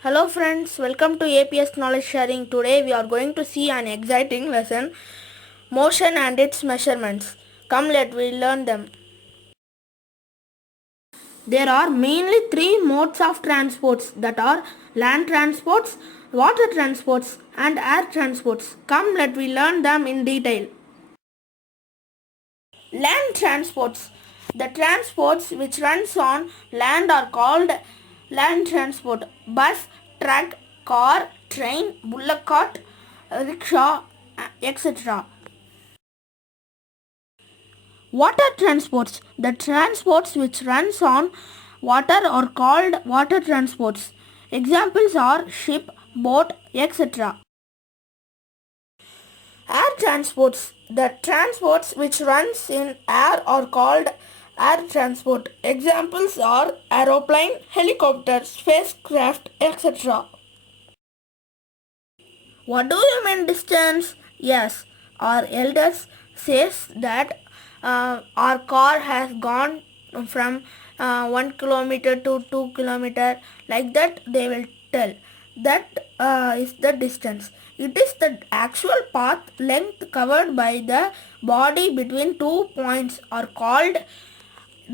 Hello friends, welcome to APS Knowledge Sharing. Today we are going to see an exciting lesson, motion and its measurements. Come let we learn them. There are mainly three modes of transports, that are land transports, water transports and air transports. Come let we learn them in detail. Land transports. The transports which runs on land are called land transport. Bus, truck, car, train, bullock cart, rickshaw, etc. Water transports. The transports which runs on water are called water transports. Examples are ship, boat, etc. Air transports. The transports which runs in air are called air transport. Examples are aeroplane, helicopter, spacecraft, etc. What do you mean distance? Yes, our elders says that our car has gone from 1 kilometer to 2 kilometer, like that they will tell. That is the distance. It is the actual path length covered by the body between 2 points are called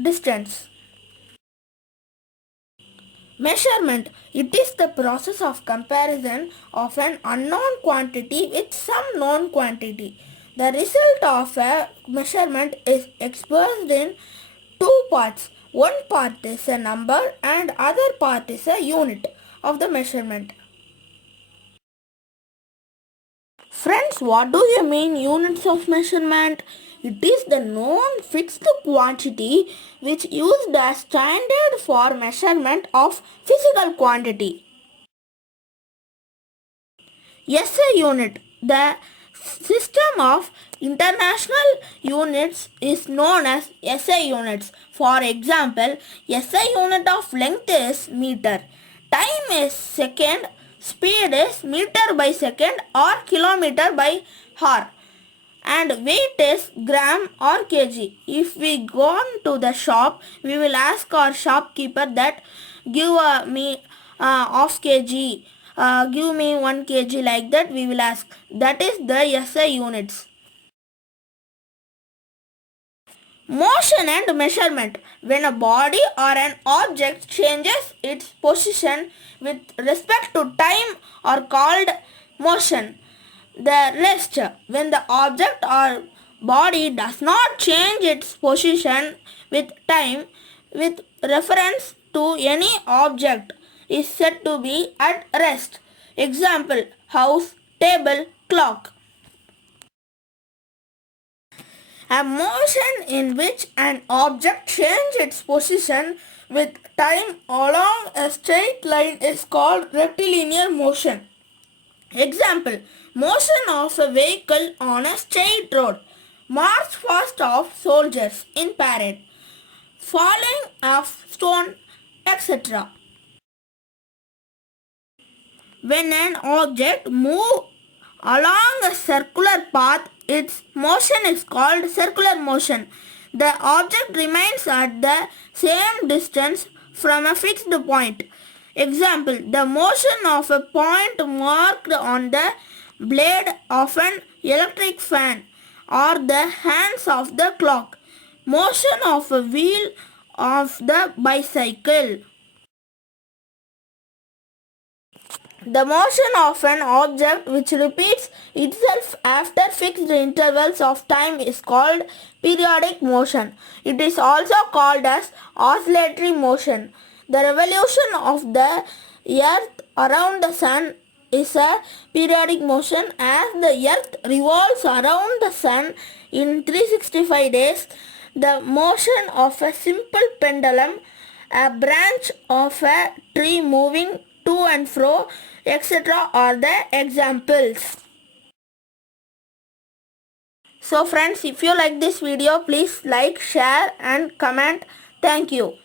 distance. Measurement. It is the process of comparison of an unknown quantity with some known quantity. The result of a measurement is expressed in two parts. One part is a number and other part is a unit of the measurement. Friends, what do you mean units of measurement? It is the known fixed quantity which used as standard for measurement of physical quantity. SI unit. The system of international units is known as SI units. For example, SI unit of length is meter, time is second, speed is meter by second or kilometer by hour, and weight is gram or kg. If we go on to the shop, we will ask our shopkeeper that give me half kg, give me 1 kg, like that we will ask. That is the SI units. Motion and measurement. When a body or an object changes its position with respect to time are called motion. The rest, when the object or body does not change its position with time with reference to any object, is said to be at rest. Example, house, table, clock. A motion in which an object changes its position with time along a straight line is called rectilinear motion. Example, motion of a vehicle on a straight road, march fast of soldiers in parade, falling of stone, etc. When an object moves along a circular path, its motion is called circular motion. The object remains at the same distance from a fixed point. Example, the motion of a point marked on the blade of an electric fan or the hands of the clock. Motion of a wheel of the bicycle. The motion of an object which repeats itself after fixed intervals of time is called periodic motion. It is also called as oscillatory motion. The revolution of the earth around the sun is a periodic motion. As the earth revolves around the sun in 365 days, the motion of a simple pendulum, a branch of a tree moving to and fro, etc. are the examples. So friends, if you like this video, please like, share and comment. Thank you.